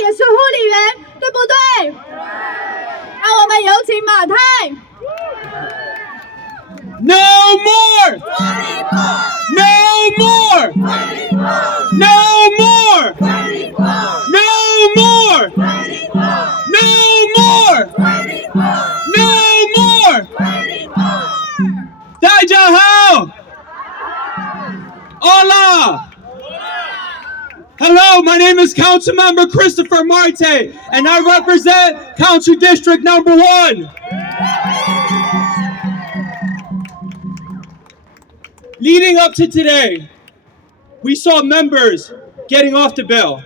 也是护理员，对不对？让我们有请马太。No more! No more! No more! No more! No more! No more! 大家好 Hola! Hello, my name is Councilmember Christopher Marte, and I represent Council District Number 1. Leading up to today, we saw members getting off the bill.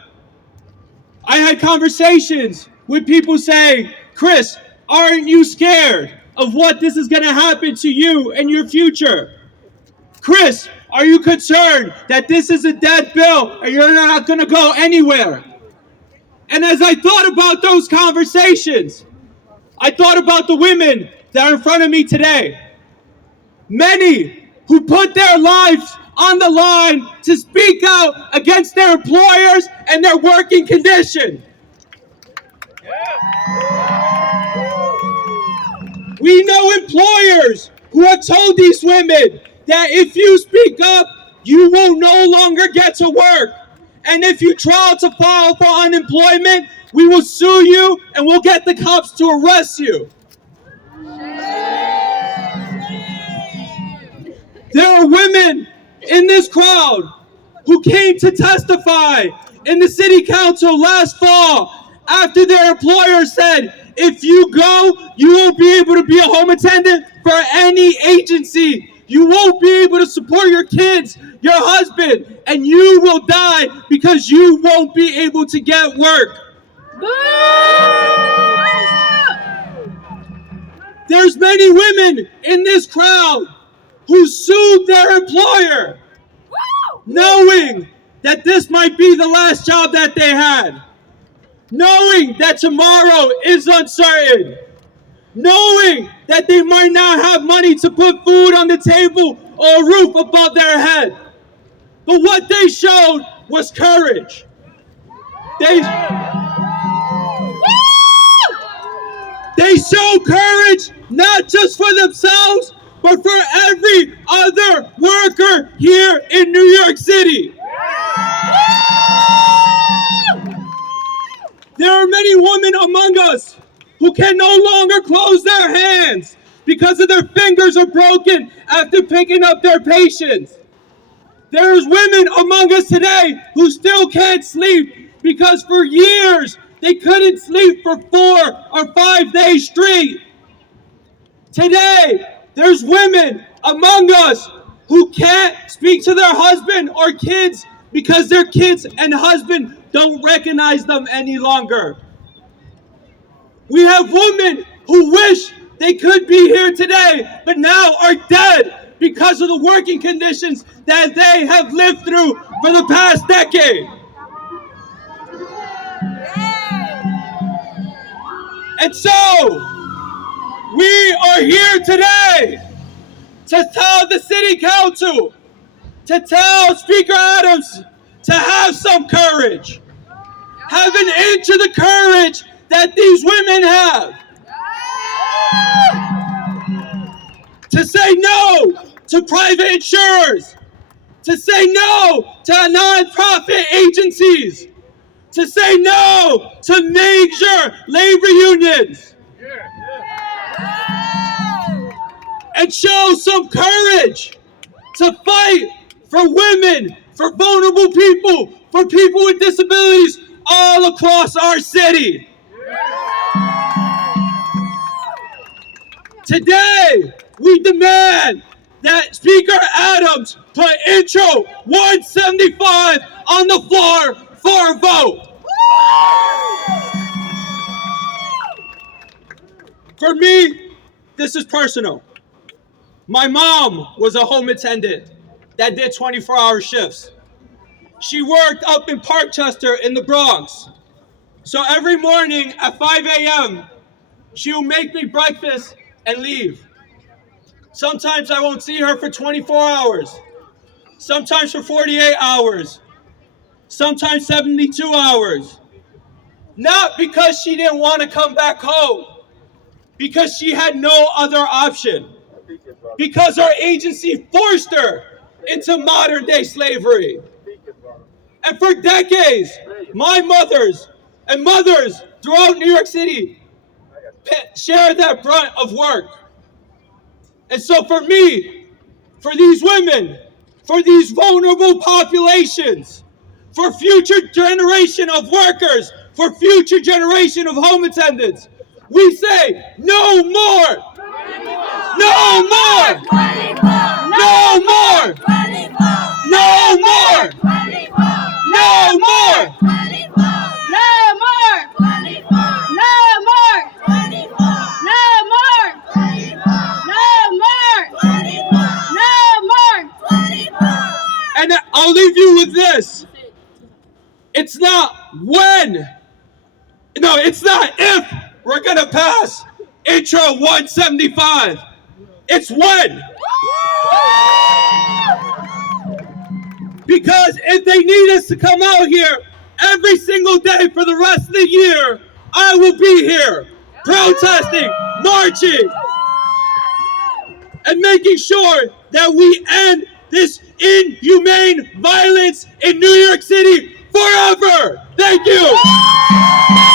I had conversations with people saying, Chris, aren't you scared of what this is going to happen to you and your future? Chris, are you concerned that this is a dead bill and you're not going to go anywhere? And as I thought about those conversations, I thought about the women that are in front of me today. Many who put their lives on the line to speak out against their employers and their working condition. We know employers who have told these women that if you speak up, you will no longer get to work. And if you try to file for unemployment, we will sue you and we'll get the cops to arrest you. There are women in this crowd who came to testify in the city council last fall after their employer said, if you go, you won't be able to be a home attendant for any agency. You won't be able to support your kids, your husband, and you will die because you won't be able to get work. There's many women in this crowd who sued their employer, knowing that this might be the last job that they had, knowing that tomorrow is uncertain, knowing that they might not have money to put food on the table or a roof above their head. But what they showed was courage. They showed courage not just for themselves, but for every other worker here in New York City. There are many women among us who can no longer close their hands because of their fingers are broken after picking up their patients. There's women among us today who still can't sleep because for years they couldn't sleep for 4 or 5 days straight. Today, there's women among us who can't speak to their husband or kids because their kids and husband don't recognize them any longer. We have women who wish they could be here today, but now are dead because of the working conditions that they have lived through for the past decade. And so, we are here today to tell the city council, to tell Speaker Adams to have some courage. Have an inch of the courage that these women have. To say no to private insurers. To say no to nonprofit agencies. To say no to major labor unions. And show some courage to fight for women, for vulnerable people, for people with disabilities all across our city. Today, we demand that Speaker Adams put Intro 175 on the floor for a vote. For me, this is personal. My mom was a home attendant that did 24-hour shifts. She worked up in Parkchester in the Bronx. So every morning at 5 a.m., she will make me breakfast and leave. Sometimes I won't see her for 24 hours. Sometimes for 48 hours. Sometimes 72 hours. Not because she didn't want to come back home, because she had no other option. Because our agency forced her into modern day slavery. And for decades, my mothers and mothers throughout New York City share that brunt of work. And so for me, for these women, for these vulnerable populations, for future generation of workers, for future generation of home attendants, we say no more! No more! No more! No more! No more! And I'll leave you with this. It's not when, no, it's not if we're gonna pass Intro 175. It's when. Because if they need us to come out here every single day for the rest of the year, I will be here protesting, marching, and making sure that we end this inhumane violence in New York City forever. Thank you.